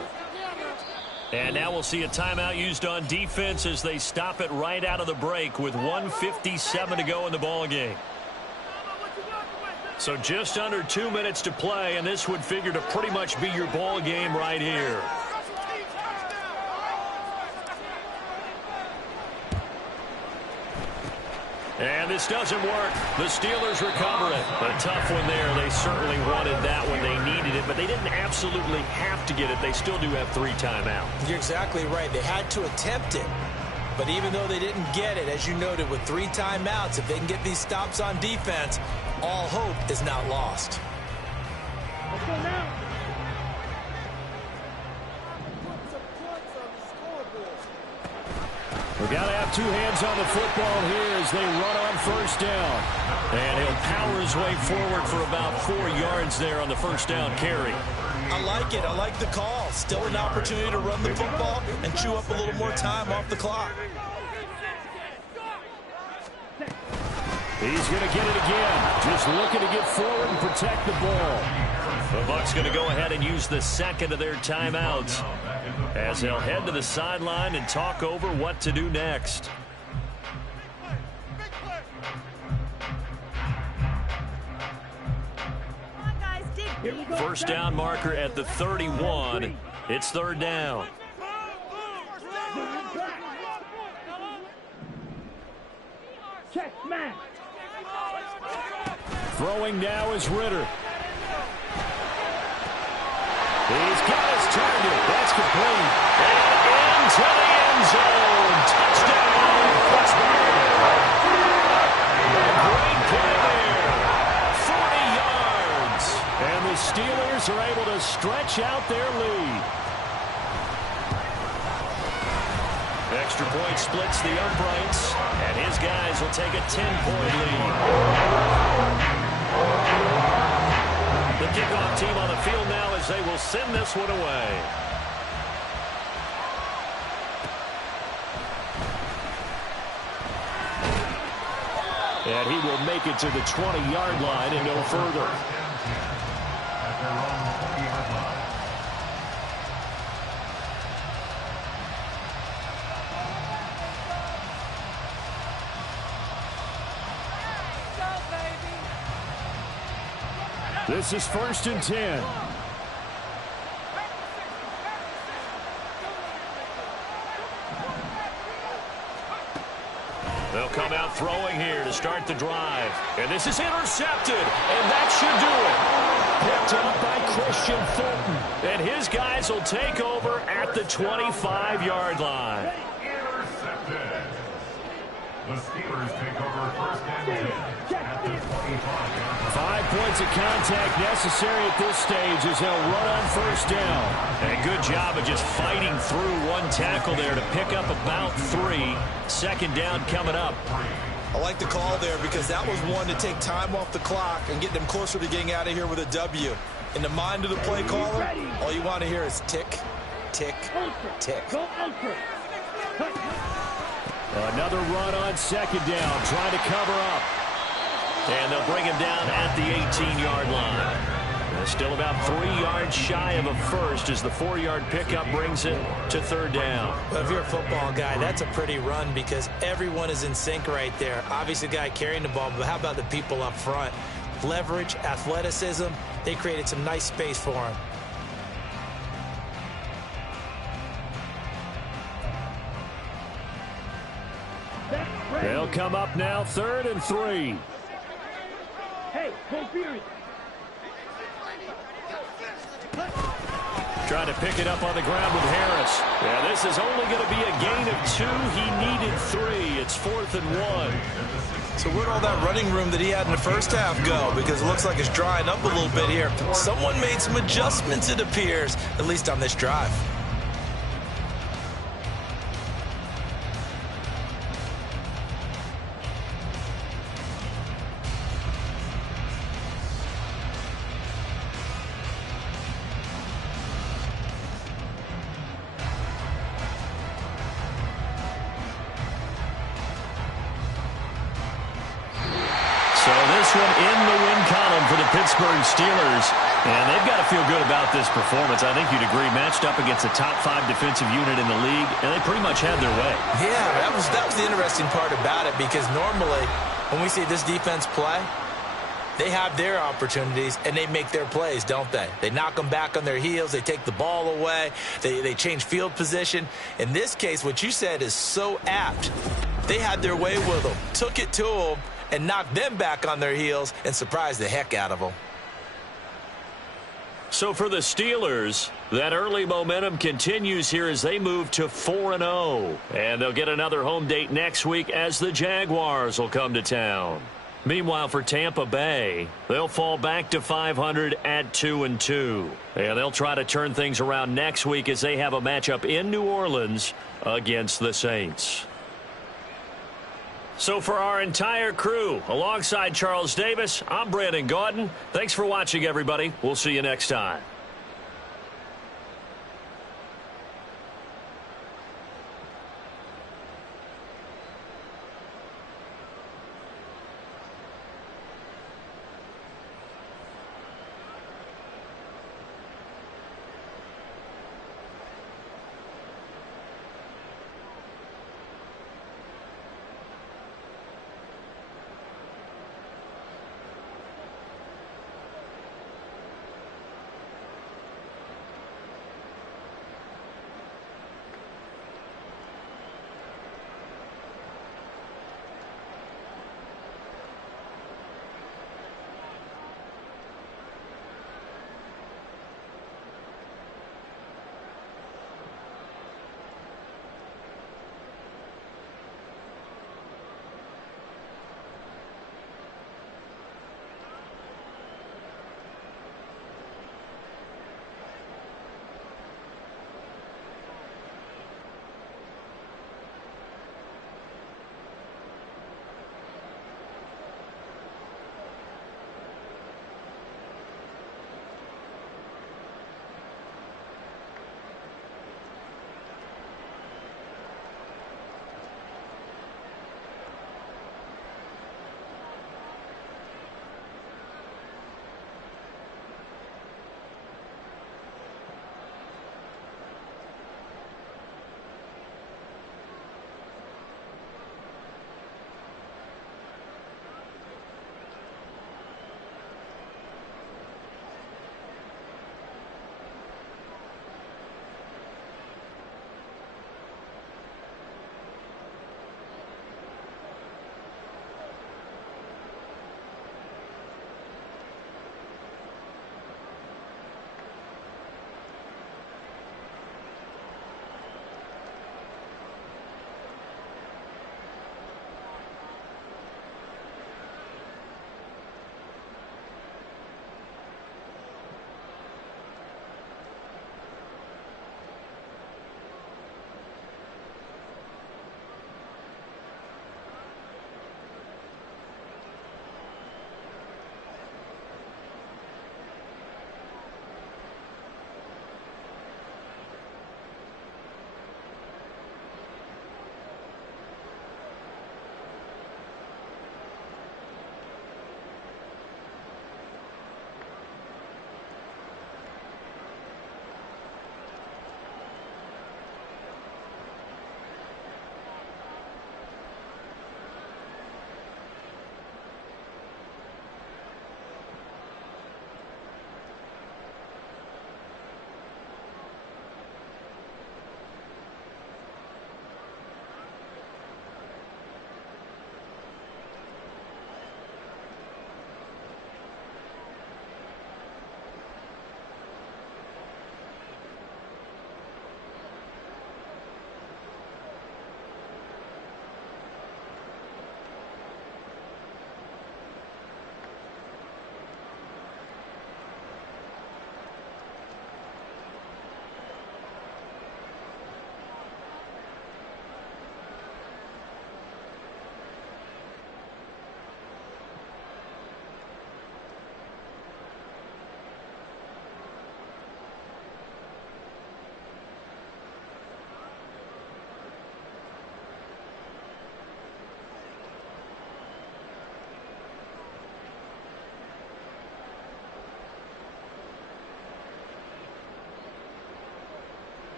And now we'll see a timeout used on defense as they stop it right out of the break with 1:57 to go in the ball game. So just under 2 minutes to play, and this would figure to pretty much be your ball game right here. And this doesn't work. The Steelers recover it. A tough one there. They certainly wanted that when they needed it, but they didn't absolutely have to get it. They still do have 3 timeouts. You're exactly right. They had to attempt it. But even though they didn't get it, as you noted, with 3 timeouts, if they can get these stops on defense, all hope is not lost. Let's go now. We've got to have 2 hands on the football here as they run on first down. And he'll power his way forward for about 4 yards there on the first down carry. I like it. I like the call. Still an opportunity to run the football and chew up a little more time off the clock. He's going to get it again. Just looking to get forward and protect the ball. The Bucs going to go ahead and use the second of their timeouts as they'll head to the sideline and talk over what to do next. First down marker at the 31. It's third down. Check, smash. Throwing now is Ritter. He's got his target. That's complete. And into the end zone. Touchdown, Pittsburgh. A great play there. 40 yards. And the Steelers are able to stretch out their lead. Extra point splits the uprights, and his guys will take a 10-point lead. The kickoff team on the field now as they will send this one away. And he will make it to the 20-yard line and no further. At their own 20-yard line. This is 1st and 10. They'll come out throwing here to start the drive. And this is intercepted, and that should do it. Picked up by Christian Fulton. And his guys will take over at the 25-yard line. Intercepted. The Steelers take over 1st and 10 at the 25-yard line. 5 points of contact necessary at this stage as they'll run on 1st down. And good job of just fighting through one tackle there to pick up about 3. 2nd down coming up. I like the call there because that was one to take time off the clock and get them closer to getting out of here with a W. In the mind of the play caller, all you want to hear is tick, tick, tick. Go ultra. Another run on 2nd down, trying to cover up. And they'll bring him down at the 18-yard line. They're still about 3 yards shy of a first as the 4-yard pickup brings it to 3rd down. Well, if you're a football guy, that's a pretty run because everyone is in sync right there. Obviously, the guy carrying the ball, but how about the people up front? Leverage, athleticism, they created some nice space for him. They'll come up now 3rd and 3. Hey, computer. Trying to pick it up on the ground with Harris. Yeah, this is only going to be a gain of 2. He needed 3. It's 4th and 1. So where'd all that running room that he had in the first half go? Because it looks like it's drying up a little bit here. Someone made some adjustments, it appears, at least on this drive. In the win column for the Pittsburgh Steelers. And they've got to feel good about this performance. I think you'd agree, matched up against a top 5 defensive unit in the league, and they pretty much had their way. Yeah, that was the interesting part about it, because normally when we see this defense play, they have their opportunities and they make their plays, don't they? They knock them back on their heels. They take the ball away. They change field position. In this case, what you said is so apt. They had their way with them, took it to them, and knocked them back on their heels and surprised the heck out of them. So for the Steelers, that early momentum continues here as they move to 4-0. And they'll get another home date next week as the Jaguars will come to town. Meanwhile, for Tampa Bay, they'll fall back to 500 at 2-2. And they'll try to turn things around next week as they have a matchup in New Orleans against the Saints. So for our entire crew, alongside Charles Davis, I'm Brandon Gaudin. Thanks for watching, everybody. We'll see you next time.